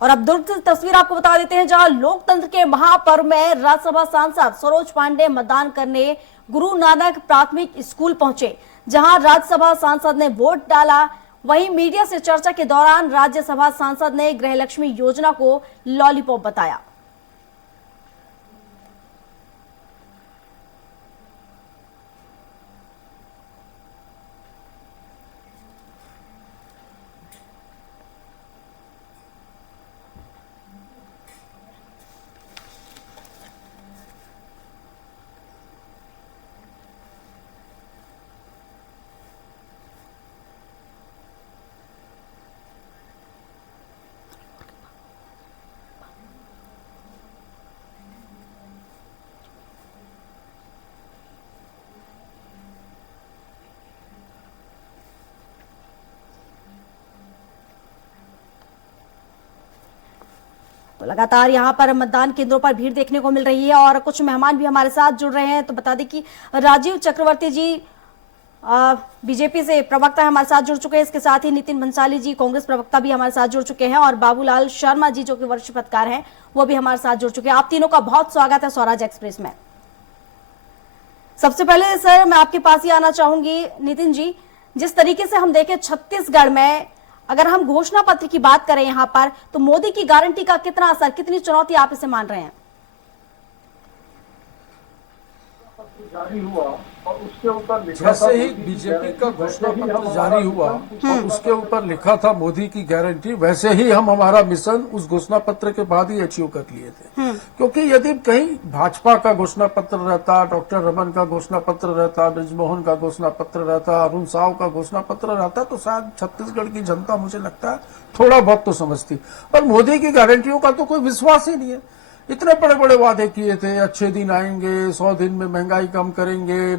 और अब दुर्द तस्वीर आपको बता देते हैं, जहां लोकतंत्र के महापर्व में राज्यसभा सांसद सरोज पांडे मतदान करने गुरु नानक प्राथमिक स्कूल पहुंचे, जहां राज्यसभा सांसद ने वोट डाला। वहीं मीडिया से चर्चा के दौरान राज्यसभा सांसद ने गृहलक्ष्मी योजना को लॉलीपॉप बताया। तो लगातार यहां पर मतदान केंद्रों पर भीड़ देखने को मिल रही है और कुछ मेहमान भी हमारे साथ जुड़ रहे हैं। तो बता दें कि राजीव चक्रवर्ती जी बीजेपी से प्रवक्ता हमारे साथ जुड़ चुके हैं। इसके साथ ही नितिन भंसाली जी कांग्रेस प्रवक्ता भी हमारे साथ जुड़ चुके हैं और बाबूलाल शर्मा जी जो कि वरिष्ठ पत्रकार हैं वो भी हमारे साथ जुड़ चुके हैं। आप तीनों का बहुत स्वागत है स्वराज एक्सप्रेस में। सबसे पहले सर मैं आपके पास ही आना चाहूंगी। नितिन जी, जिस तरीके से हम देखें छत्तीसगढ़ में अगर हम घोषणा पत्र की बात करें यहाँ पर, तो मोदी की गारंटी का कितना असर, कितनी चुनौती आप इसे मान रहे हैं? जारी हुआ और उसके ऊपर लिखा जैसे ही बीजेपी का घोषणा पत्र जारी हुआ और उसके ऊपर लिखा था मोदी की गारंटी, वैसे ही हम हमारा मिशन उस घोषणा पत्र के बाद ही अचीव कर लिए थे। क्योंकि यदि कहीं भाजपा का घोषणा पत्र रहता, डॉक्टर रमन का घोषणा पत्र रहता, बृजमोहन का घोषणा पत्र रहता, अरुण साव का घोषणा पत्र रहता, तो शायद छत्तीसगढ़ की जनता मुझे लगता है थोड़ा बहुत तो समझती। पर मोदी की गारंटियों का तो कोई विश्वास ही नहीं है। इतने बड़े बड़े वादे किए थे, अच्छे दिन आएंगे, 100 दिन में महंगाई कम करेंगे,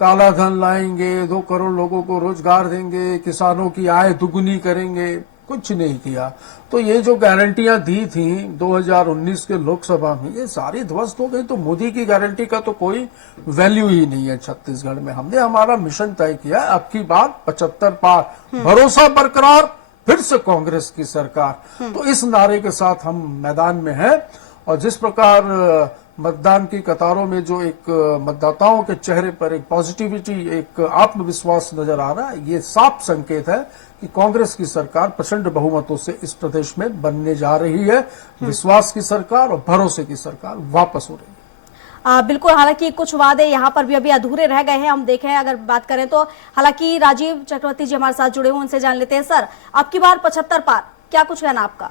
काला धन लाएंगे, 2 करोड़ लोगों को रोजगार देंगे, किसानों की आय दुगुनी करेंगे, कुछ नहीं किया। तो ये जो गारंटियां दी थी 2019 के लोकसभा में, ये सारी ध्वस्त हो गई। तो मोदी की गारंटी का तो कोई वैल्यू ही नहीं है छत्तीसगढ़ में। हमने हमारा मिशन तय किया, अब की बात 75 पार, भरोसा बरकरार, फिर से कांग्रेस की सरकार। तो इस नारे के साथ हम मैदान में हैं। और जिस प्रकार मतदान की कतारों में जो एक मतदाताओं के चेहरे पर एक पॉजिटिविटी, एक आत्मविश्वास नजर आ रहा है, ये साफ संकेत है कि कांग्रेस की सरकार प्रचंड बहुमतों से इस प्रदेश में बनने जा रही है। विश्वास की सरकार और भरोसे की सरकार वापस हो रही है। बिल्कुल, हालांकि कुछ वादे यहाँ पर भी अभी अधूरे रह गए हैं। हम देखें अगर बात करें तो, हालांकि राजीव चक्रवर्ती जी हमारे साथ जुड़े हुए, उनसे जान लेते हैं। सर, अब की बार 75 पार, क्या कुछ कहना आपका?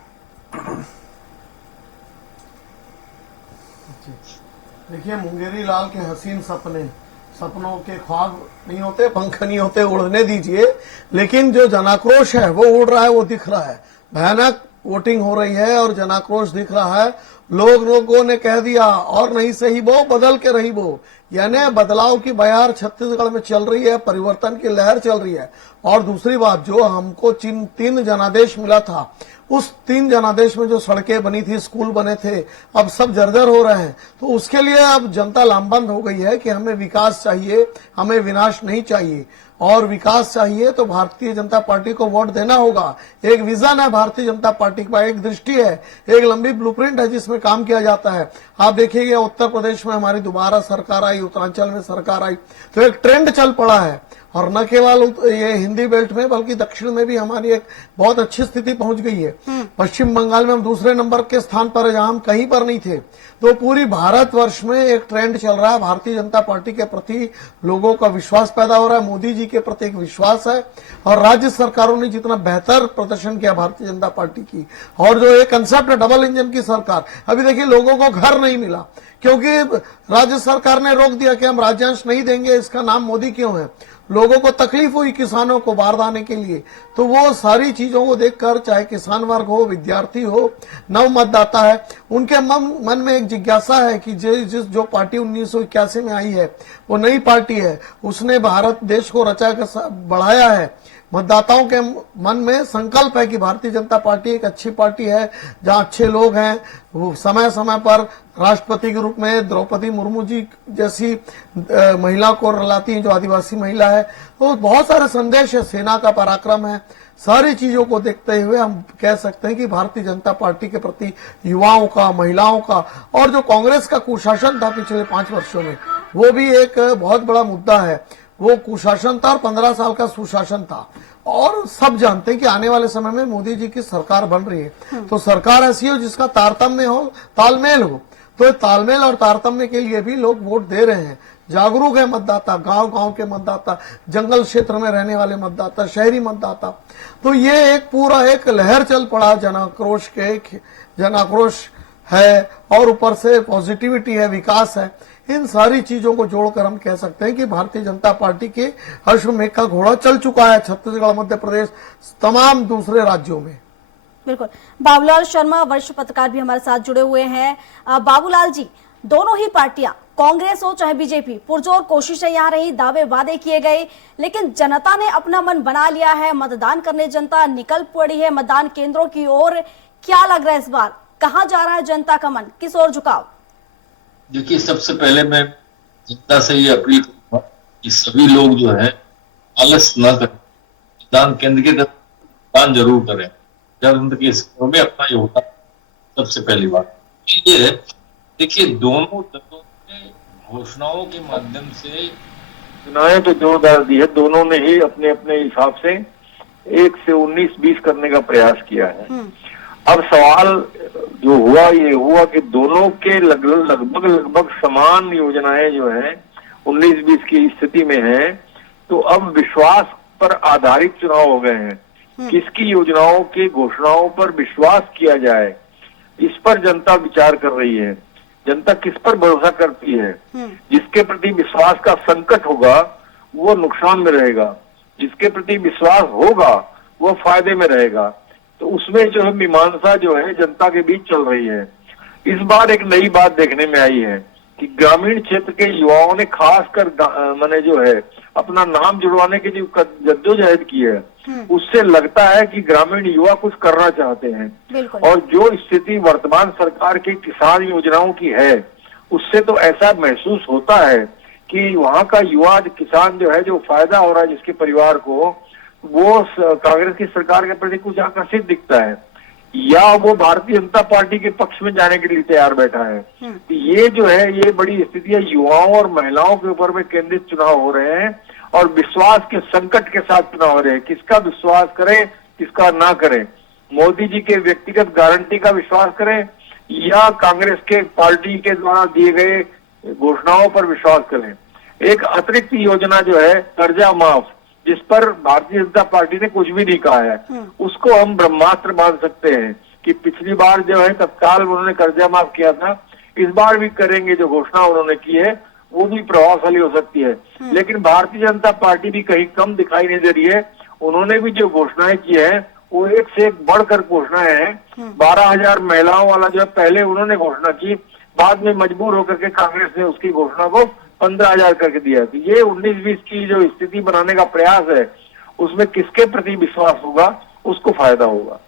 देखिए, मुंगेरी लाल के हसीन सपनों के ख्वाब नहीं होते, पंख नहीं होते, उड़ने दीजिए। लेकिन जो जनाक्रोश है वो उड़ रहा है, वो दिख रहा है। भयानक वोटिंग हो रही है और जनाक्रोश दिख रहा है। लोगों ने कह दिया और नहीं सही वो, बदल के रही वो। यानी बदलाव की बयार छत्तीसगढ़ में चल रही है, परिवर्तन की लहर चल रही है। और दूसरी बात, जो हमको 3 जनादेश मिला था, उस 3 जनादेश में जो सड़कें बनी थी, स्कूल बने थे, अब सब जर्जर हो रहे हैं। तो उसके लिए अब जनता लामबंद हो गई है कि हमें विकास चाहिए, हमें विनाश नहीं चाहिए। और विकास चाहिए तो भारतीय जनता पार्टी को वोट देना होगा। एक विजन है भारतीय जनता पार्टी का, एक दृष्टि है, एक लंबी ब्लूप्रिंट है जिसमें काम किया जाता है। आप देखिएगा उत्तर प्रदेश में हमारी दोबारा सरकार आई, उत्तरांचल में सरकार आई, तो एक ट्रेंड चल पड़ा है। और न केवल ये हिंदी बेल्ट में बल्कि दक्षिण में भी हमारी एक बहुत अच्छी स्थिति पहुंच गई है। पश्चिम बंगाल में हम दूसरे नंबर के स्थान पर, जहां हम कहीं पर नहीं थे। तो पूरी भारतवर्ष में एक ट्रेंड चल रहा है। भारतीय जनता पार्टी के प्रति लोगों का विश्वास पैदा हो रहा है, मोदी जी के प्रति एक विश्वास है। और राज्य सरकारों ने जितना बेहतर प्रदर्शन किया भारतीय जनता पार्टी की, और जो एक कंसेप्ट है डबल इंजन की सरकार, अभी देखिए लोगों को घर नहीं मिला क्योंकि राज्य सरकार ने रोक दिया कि हम राज्यांश नहीं देंगे। इसका नाम मोदी क्यों है? लोगों को तकलीफ हुई किसानों को बारदाने के लिए। तो वो सारी चीजों को देखकर, चाहे किसान वर्ग हो, विद्यार्थी हो, नव मतदाता है, उनके मन में एक जिज्ञासा है कि जो पार्टी 1981 में आई है वो नई पार्टी है, उसने भारत देश को रचा कर बढ़ाया है, मतदाताओं के मन में संकल्प है कि भारतीय जनता पार्टी एक अच्छी पार्टी है, जहां अच्छे लोग हैं, वो समय समय पर राष्ट्रपति के रूप में द्रौपदी मुर्मू जी जैसी महिला को लाती हैं, जो आदिवासी महिला है। तो बहुत सारे संदेश है, सेना का पराक्रम है। सारी चीजों को देखते हुए हम कह सकते हैं कि भारतीय जनता पार्टी के प्रति युवाओं का, महिलाओं का, और जो कांग्रेस का कुशासन था पिछले 5 वर्षों में, वो भी एक बहुत बड़ा मुद्दा है। वो कुशासन था और 15 साल का सुशासन था। और सब जानते हैं कि आने वाले समय में मोदी जी की सरकार बन रही है, तो सरकार ऐसी हो जिसका तारतम्य हो, तालमेल हो। तो तालमेल और तारतम्य के लिए भी लोग वोट दे रहे हैं। जागरूक है मतदाता, गांव गांव के मतदाता, जंगल क्षेत्र में रहने वाले मतदाता, शहरी मतदाता। तो ये एक पूरा एक लहर चल पड़ा जनाक्रोश जनाक्रोश है, और ऊपर से पॉजिटिविटी है, विकास है। इन सारी चीजों को जोड़कर हम कह सकते हैं कि भारतीय जनता पार्टी के अश्वमेघ का घोड़ा चल चुका है छत्तीसगढ़, मध्य प्रदेश, तमाम दूसरे राज्यों में। बिल्कुल। बाबूलाल शर्मा वरिष्ठ पत्रकार भी हमारे साथ जुड़े हुए हैं। बाबूलाल जी, दोनों ही पार्टियां, कांग्रेस हो चाहे बीजेपी, पुरजोर कोशिशें यहाँ रही, दावे वादे किए गए, लेकिन जनता ने अपना मन बना लिया है। मतदान करने जनता निकल पड़ी है मतदान केंद्रों की ओर। क्या लग रहा है इस बार, कहाँ जा रहा है जनता का मन, किस ओर झुकाव? देखिए, सबसे पहले मैं जनता से ये अपील करूंगा कि सभी लोग जो है आलस न करें, मतदान केंद्र के मतदान जरूर करें। जनतंत्र के स्कूलों में अपना योगदान, सबसे पहली बात ये है। देखिए, दोनों दलों ने घोषणाओं के माध्यम से चुनाव तो जोरदार दी है। दोनों ने ही अपने अपने हिसाब से 1 से 19-20 करने का प्रयास किया है। अब सवाल जो हुआ ये हुआ कि दोनों के लगभग समान योजनाएं जो है 19-20 की स्थिति में है। तो अब विश्वास पर आधारित चुनाव हो गए हैं। किसकी योजनाओं की घोषणाओं पर विश्वास किया जाए, इस पर जनता विचार कर रही है। जनता किस पर भरोसा करती है? जिसके प्रति विश्वास का संकट होगा वो नुकसान में रहेगा, जिसके प्रति विश्वास होगा वो फायदे में रहेगा। तो उसमें जो है मीमांसा जो है जनता के बीच चल रही है। इस बार एक नई बात देखने में आई है कि ग्रामीण क्षेत्र के युवाओं ने खासकर मैंने जो है अपना नाम जुड़वाने की जो जद्दोजहद की है, उससे लगता है कि ग्रामीण युवा कुछ करना चाहते हैं। और जो स्थिति वर्तमान सरकार की किसान योजनाओं की है, उससे तो ऐसा महसूस होता है कि वहां का युवा किसान जो है, जो फायदा हो रहा है जिसके परिवार को, वो कांग्रेस की सरकार के प्रति कुछ आकर्षित दिखता है, या वो भारतीय जनता पार्टी के पक्ष में जाने के लिए तैयार बैठा है। तो ये जो है, ये बड़ी स्थिति है। युवाओं और महिलाओं के ऊपर में केंद्रित चुनाव हो रहे हैं और विश्वास के संकट के साथ चुनाव हो रहे हैं। किसका विश्वास करें, किसका ना करें? मोदी जी के व्यक्तिगत गारंटी का विश्वास करें या कांग्रेस के पार्टी के द्वारा दिए गए घोषणाओं पर विश्वास करें? एक अतिरिक्त योजना जो है कर्जा माफ, जिस पर भारतीय जनता पार्टी ने कुछ भी नहीं कहा है, उसको हम ब्रह्मास्त्र मान सकते हैं कि पिछली बार जो है तत्काल उन्होंने कर्जा माफ किया था, इस बार भी करेंगे। जो घोषणा उन्होंने की है वो भी प्रभावशाली हो सकती है। लेकिन भारतीय जनता पार्टी भी कहीं कम दिखाई नहीं दे रही है। उन्होंने भी जो घोषणाएं की है वो एक से एक बढ़कर घोषणाएं हैं। 12,000 महिलाओं वाला जो है पहले उन्होंने घोषणा की, बाद में मजबूर होकर के कांग्रेस ने उसकी घोषणा को 15,000 करके दिया। तो ये 19-20 की जो स्थिति बनाने का प्रयास है, उसमें किसके प्रति विश्वास होगा, उसको फायदा होगा।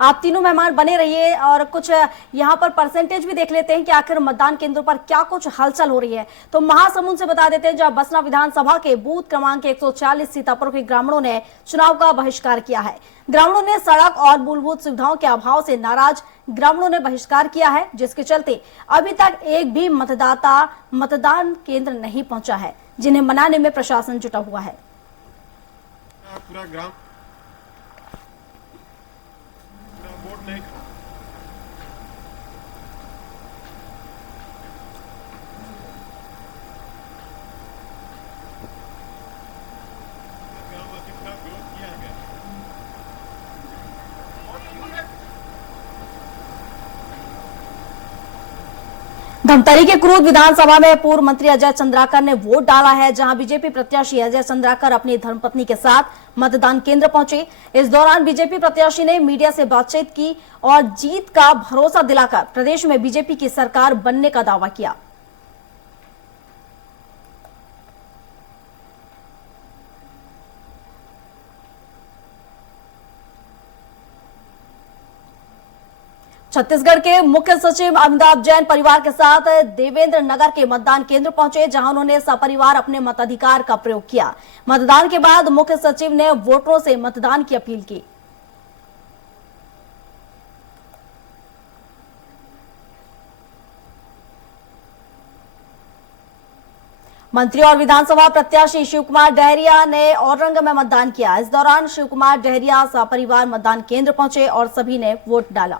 आप तीनों मेहमान बने रहिए और कुछ यहाँ पर परसेंटेज भी देख लेते हैं कि आखिर मतदान केंद्रों पर क्या कुछ हलचल हो रही है। तो महासमुंद से बता देते हैं, जहां बसना विधानसभा के बूथ क्रमांक 140 सीतापुर के ग्रामीणों ने चुनाव का बहिष्कार किया है। ग्रामीणों ने सड़क और मूलभूत सुविधाओं के अभाव से नाराज ग्रामीणों ने बहिष्कार किया है, जिसके चलते अभी तक एक भी मतदाता मतदान केंद्र नहीं पहुंचा है, जिन्हें मनाने में प्रशासन जुटा हुआ है। पूरा ग्राम वोट नहीं ग्रामवासी का विरोध किया गया। धमतरी के क्रूद विधानसभा में पूर्व मंत्री अजय चंद्राकर ने वोट डाला है, जहां बीजेपी प्रत्याशी अजय चंद्राकर अपनी धर्मपत्नी के साथ मतदान केंद्र पहुंचे। इस दौरान बीजेपी प्रत्याशी ने मीडिया से बातचीत की और जीत का भरोसा दिलाकर प्रदेश में बीजेपी की सरकार बनने का दावा किया। छत्तीसगढ़ के मुख्य सचिव अमिताभ जैन परिवार के साथ देवेंद्र नगर के मतदान केंद्र पहुंचे, जहां उन्होंने सपरिवार अपने मताधिकार का प्रयोग किया। मतदान के बाद मुख्य सचिव ने वोटरों से मतदान की अपील की। मंत्री और विधानसभा प्रत्याशी शिव कुमार डहरिया ने औरंग में मतदान किया। इस दौरान शिव कुमार डहरिया सपरिवार मतदान केंद्र पहुंचे और सभी ने वोट डाला।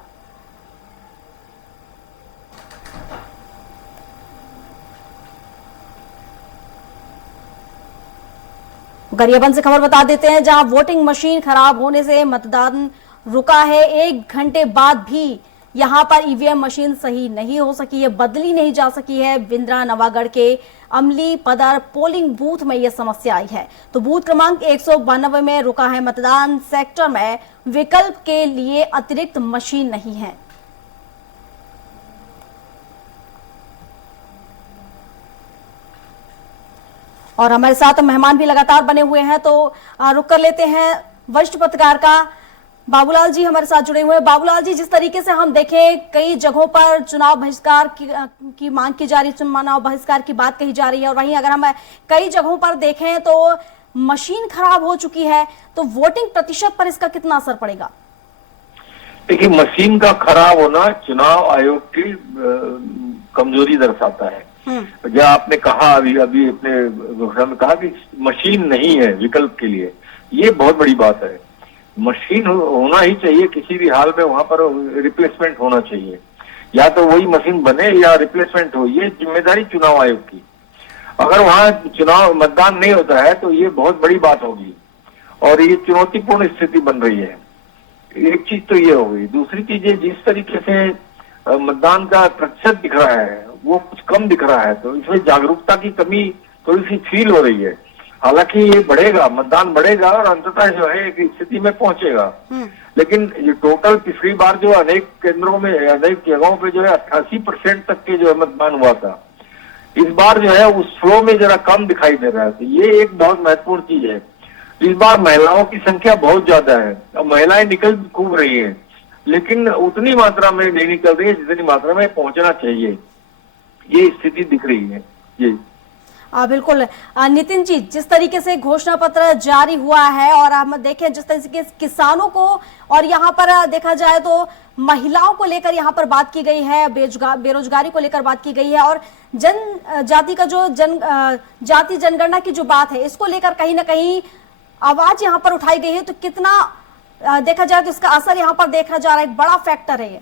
गरियाबंद से खबर बता देते हैं, जहां वोटिंग मशीन खराब होने से मतदान रुका है। 1 घंटे बाद भी यहां पर ईवीएम मशीन सही नहीं हो सकी है, बदली नहीं जा सकी है। बिंद्रा नवागढ़ के अमली पदर पोलिंग बूथ में यह समस्या आई है। तो बूथ क्रमांक 192 में रुका है मतदान। सेक्टर में विकल्प के लिए अतिरिक्त मशीन नहीं है। और हमारे साथ मेहमान भी लगातार बने हुए हैं, तो रुक कर लेते हैं वरिष्ठ पत्रकार का बाबूलाल जी हमारे साथ जुड़े हुए हैं। बाबूलाल जी, जिस तरीके से हम देखें कई जगहों पर चुनाव बहिष्कार की मांग की जा रही है, चुनाव बहिष्कार की बात कही जा रही है, और वहीं अगर हम कई जगहों पर देखें तो मशीन खराब हो चुकी है, तो वोटिंग प्रतिशत पर इसका कितना असर पड़ेगा? देखिए, मशीन का खराब होना चुनाव आयोग की कमजोरी दर्शाता है। जो आपने कहा अभी अपने घोषणा में कहा कि मशीन नहीं है विकल्प के लिए, ये बहुत बड़ी बात है। मशीन होना ही चाहिए किसी भी हाल में, वहां पर रिप्लेसमेंट होना चाहिए, या तो वही मशीन बने या रिप्लेसमेंट हो। ये जिम्मेदारी चुनाव आयोग की। अगर वहां चुनाव मतदान नहीं होता है तो ये बहुत बड़ी बात होगी और ये चुनौतीपूर्ण स्थिति बन रही है। एक चीज तो ये हो गई। दूसरी चीज ये, जिस तरीके से मतदान का प्रतिशत दिख रहा है वो कुछ कम दिख रहा है, तो इसमें जागरूकता की कमी थोड़ी सी फील हो रही है। हालांकि ये बढ़ेगा, मतदान बढ़ेगा और अंततः जो है एक स्थिति में पहुंचेगा, लेकिन ये टोटल पिछली बार जो अनेक केंद्रों में, अनेक जगहों पे जो है 88% तक के जो है मतदान हुआ था, इस बार जो है उस फ्लो में जरा कम दिखाई दे रहा है। तो ये एक बहुत महत्वपूर्ण चीज है। इस बार महिलाओं की संख्या बहुत ज्यादा है। अब महिलाएं निकल खूब रही है, लेकिन उतनी मात्रा में नहीं निकल रही है जितनी मात्रा में पहुंचना चाहिए। ये स्थिति दिख रही है। जी बिल्कुल। नितिन जी, जिस तरीके से घोषणा पत्र जारी हुआ है और हम देखें जिस तरीके से किसानों को और यहाँ पर देखा जाए तो महिलाओं को लेकर यहाँ पर बात की गई है, बेरोजगारी को लेकर बात की गई है, और जनजाति का जो जाति जनगणना की जो बात है, इसको लेकर कहीं ना कहीं आवाज यहाँ पर उठाई गई है। तो कितना देखा जाए तो इसका असर यहाँ पर देखा जा रहा है, एक बड़ा फैक्टर है ये।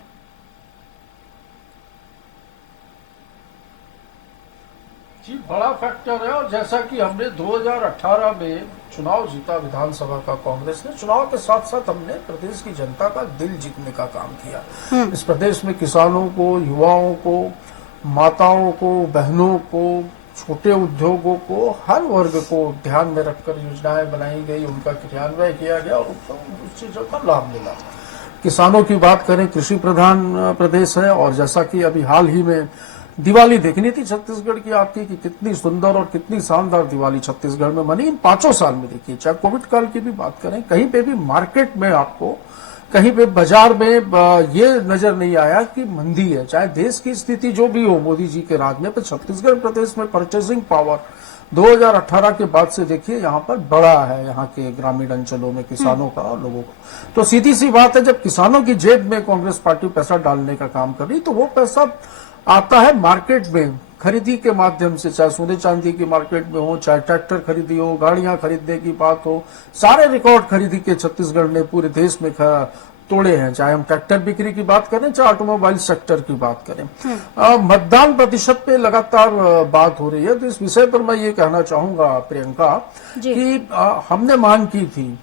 जी, बड़ा फैक्टर है। और जैसा कि हमने 2018 में चुनाव जीता विधानसभा का कांग्रेस ने, चुनाव के साथ साथ हमने प्रदेश की जनता का दिल जीतने का काम किया। इस प्रदेश में किसानों को, युवाओं को, माताओं को, बहनों को, छोटे उद्योगों को, हर वर्ग को ध्यान में रखकर योजनाएं बनाई गई, उनका क्रियान्वयन किया गया और उस चीजों का लाभ मिला। किसानों की बात करें, कृषि प्रधान प्रदेश है, और जैसा कि अभी हाल ही में दिवाली देखनी थी छत्तीसगढ़ की आपकी कि कितनी सुंदर और कितनी शानदार दिवाली छत्तीसगढ़ में मनी इन 5 साल में। देखिए, चाहे कोविड काल की भी बात करें, कहीं पे भी मार्केट में आपको, कहीं पे बाजार में ये नजर नहीं आया कि मंदी है। चाहे देश की स्थिति जो भी हो मोदी जी के राज में, पर छत्तीसगढ़ प्रदेश में परचेसिंग पावर 2018 के बाद से देखिए यहाँ पर बड़ा है, यहाँ के ग्रामीण अंचलों में किसानों का और लोगों का। तो सीधी सी बात है, जब किसानों की जेब में कांग्रेस पार्टी पैसा डालने का काम कर रही, तो वो पैसा आता है मार्केट में खरीदी के माध्यम से, चाहे सोने चांदी की मार्केट में हो, चाहे ट्रैक्टर खरीदी हो, गाड़ियां खरीदने की बात हो। सारे रिकॉर्ड खरीदी के छत्तीसगढ़ ने पूरे देश में तोड़े हैं, चाहे हम ट्रैक्टर बिक्री की बात करें, चाहे ऑटोमोबाइल सेक्टर की बात करें। मतदान प्रतिशत पे लगातार बात हो रही है, तो इस विषय पर मैं ये कहना चाहूंगा प्रियंका कि हमने मांग की थी,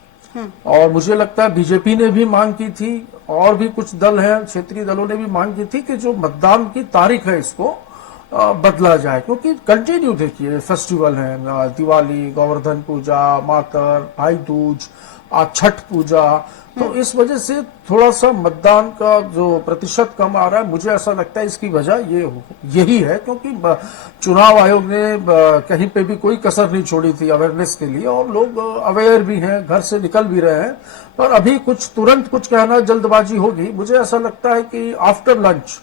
और मुझे लगता है बीजेपी ने भी मांग की थी, और भी कुछ दल हैं, क्षेत्रीय दलों ने भी मांग की थी कि जो मतदान की तारीख है इसको बदला जाए, क्योंकि कंटिन्यू देखिए फेस्टिवल है, दिवाली, गोवर्धन पूजा, मातर, भाई दूज, छठ पूजा, तो इस वजह से थोड़ा सा मतदान का जो प्रतिशत कम आ रहा है। मुझे ऐसा लगता है इसकी वजह यही है, क्योंकि चुनाव आयोग ने कहीं पे भी कोई कसर नहीं छोड़ी थी अवेयरनेस के लिए, और लोग अवेयर भी हैं, घर से निकल भी रहे हैं। पर अभी कुछ तुरंत कुछ कहना जल्दबाजी होगी। मुझे ऐसा लगता है कि आफ्टर लंच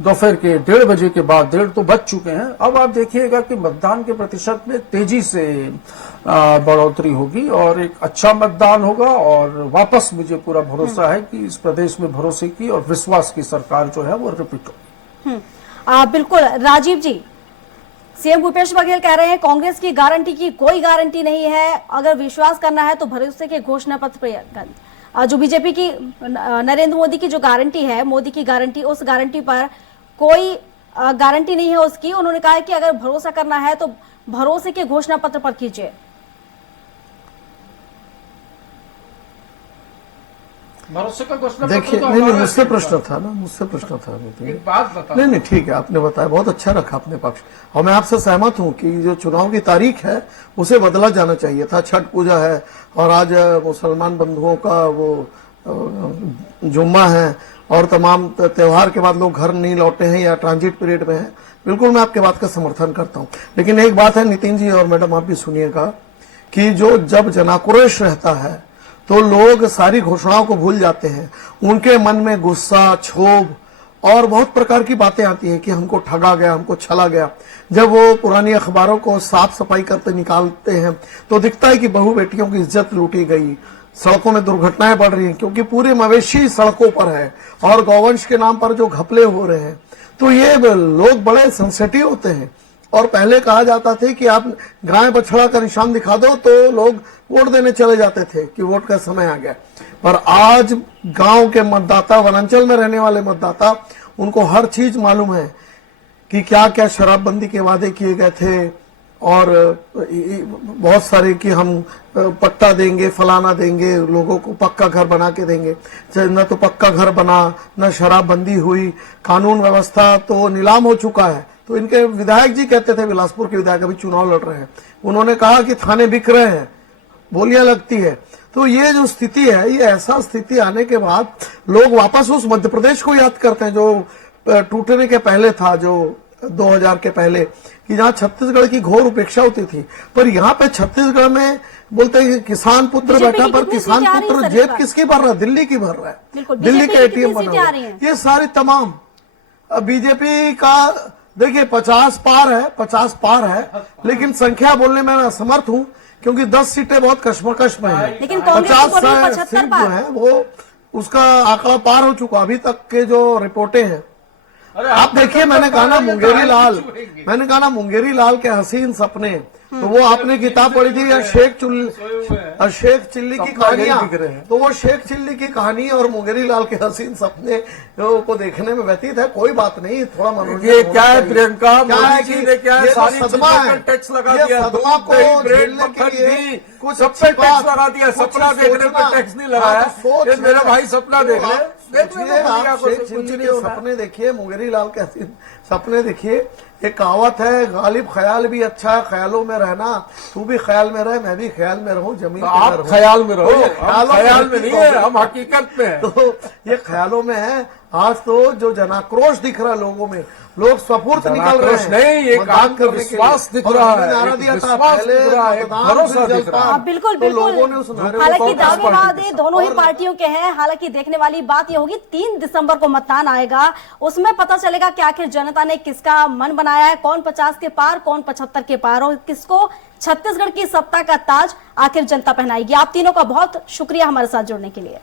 दोपहर के 1:30 बजे के बाद, 1:30 तो बज चुके हैं, अब आप देखिएगा कि मतदान के प्रतिशत में तेजी से बढ़ोतरी होगी और एक अच्छा मतदान होगा। और वापस मुझे पूरा भरोसा है कि इस प्रदेश में भरोसे की और विश्वास की सरकार जो है वो रिपीट होगी। बिल्कुल राजीव जी, सीएम भूपेश बघेल कह रहे हैं कांग्रेस की गारंटी की कोई गारंटी नहीं है, अगर विश्वास करना है तो भरोसे के घोषणा पत्र जो बीजेपी की नरेंद्र मोदी की जो गारंटी है, मोदी की गारंटी, उस गारंटी पर कोई गारंटी नहीं है उसकी। उन्होंने कहा है कि अगर भरोसा करना है तो भरोसे के घोषणा पत्र पर कीजिए। भरोसे का घोषणा देखिए, तो नहीं मुझसे प्रश्न था ना, मुझसे प्रश्न था। एक बात बता, नहीं ठीक है, आपने बताया, बहुत अच्छा रखा अपने पक्ष। और मैं आपसे सहमत हूं कि जो चुनाव की तारीख है उसे बदला जाना चाहिए था। छठ पूजा है और आज मुसलमान बंधुओं का वो जुम्मा है और तमाम त्योहार के बाद लोग घर नहीं लौटे हैं या ट्रांजिट पीरियड में हैं। बिल्कुल मैं आपके बात का समर्थन करता हूं, लेकिन एक बात है नितिन जी और मैडम आप भी सुनिएगा कि जो जब जनाक्रोश रहता है तो लोग सारी घोषणाओं को भूल जाते हैं। उनके मन में गुस्सा, क्षोभ और बहुत प्रकार की बातें आती हैं कि हमको ठगा गया, हमको छला गया। जब वो पुरानी अखबारों को साफ सफाई करते निकालते हैं तो दिखता है कि बहू बेटियों की इज्जत लूटी गई, सड़कों में दुर्घटनाएं बढ़ रही हैं क्योंकि पूरे मवेशी सड़कों पर है और गौवंश के नाम पर जो घपले हो रहे हैं। तो ये लोग बड़े सेंसिटिव होते हैं और पहले कहा जाता था कि आप गाय बछड़ा का निशान दिखा दो तो लोग वोट देने चले जाते थे कि वोट का समय आ गया। पर आज गांव के मतदाता, वनांचल में रहने वाले मतदाता, उनको हर चीज मालूम है कि क्या क्या शराबबंदी के वादे किए गए थे और बहुत सारे कि हम पट्टा देंगे, फलाना देंगे, लोगों को पक्का घर बना के देंगे। न तो पक्का घर बना, न शराबबंदी हुई, कानून व्यवस्था तो नीलाम हो चुका है। तो इनके विधायक जी कहते थे, बिलासपुर के विधायक अभी चुनाव लड़ रहे हैं, उन्होंने कहा कि थाने बिक रहे हैं, बोलियां लगती है। तो ये जो स्थिति है, ये ऐसा स्थिति आने के बाद लोग वापस उस मध्य प्रदेश को याद करते हैं जो टूटने के पहले था, जो 2000 के पहले, कि जहां छत्तीसगढ़ की घोर उपेक्षा होती थी। पर यहाँ पे छत्तीसगढ़ में बोलते हैं कि किसान पुत्र बैठा, पर किसान पुत्र जेब किसकी भर रहा है? दिल्ली की भर रहा है, दिल्ली के एटीएम बना हुआ है। ये सारी तमाम बीजेपी का देखिए 50 पार है, लेकिन संख्या बोलने में मैं असमर्थ हूं क्योंकि 10 सीटें बहुत कश्मकश में है। लेकिन कांग्रेस को 75 सीट जो है वो उसका आंकड़ा पार हो चुका। अभी तक के जो रिपोर्टें हैं, आप देखिए, मैंने कहा ना मुंगेरी लाल के हसीन सपने, तो वो आपने किताब पढ़ी थी या शेख चिल्ली की कहानियां, तो वो शेख चिल्ली की कहानी और मुंगेरी लाल के हसीन सपने को देखने में व्यतीत है। कोई बात नहीं, थोड़ा मनोरंजन। ये क्या है प्रियंका, मोदी जी ने क्या है, सारी सदमा है, टैक्स लगा दिया, सदमा को झेलने के लिए कुछ सब पे टैक्स लगा दिया, सपना देखने पे टैक्स नहीं लगाया। ये मेरा भाई सपना देख ले, सपने देखिए, मुंगेरी लाल के सपने देखिए। एक कहावत है, गालिब ख्याल भी अच्छा है, ख्यालों में रहना, तू भी ख्याल में रहे, मैं भी ख्याल में रहूं, जमीन आप ख्याल में रहो, ख्याल में नहीं है, हम हकीकत में है। तो ये ख्यालों में है। आज तो जो जनाक्रोश दिख रहा है लोगों में, लोग स्वफूर्त निकल रहे हैं, नहीं, एक आत्मविश्वास दिख रहा है, नारा दिया था पहले, भरोसा दिख रहा है। बिल्कुल तो बिल्कुल। लोगों ने उस नारे को हालांकि दावे वादे दोनों ही पार्टियों के हैं। हालांकि देखने वाली बात यह होगी 3 दिसंबर को मतदान आएगा, उसमें पता चलेगा कि आखिर जनता ने किसका मन बनाया है, कौन 50 के पार, कौन 75 के पार, और किसको छत्तीसगढ़ की सत्ता का ताज आखिर जनता पहनाएगी। आप तीनों का बहुत शुक्रिया हमारे साथ जुड़ने के लिए।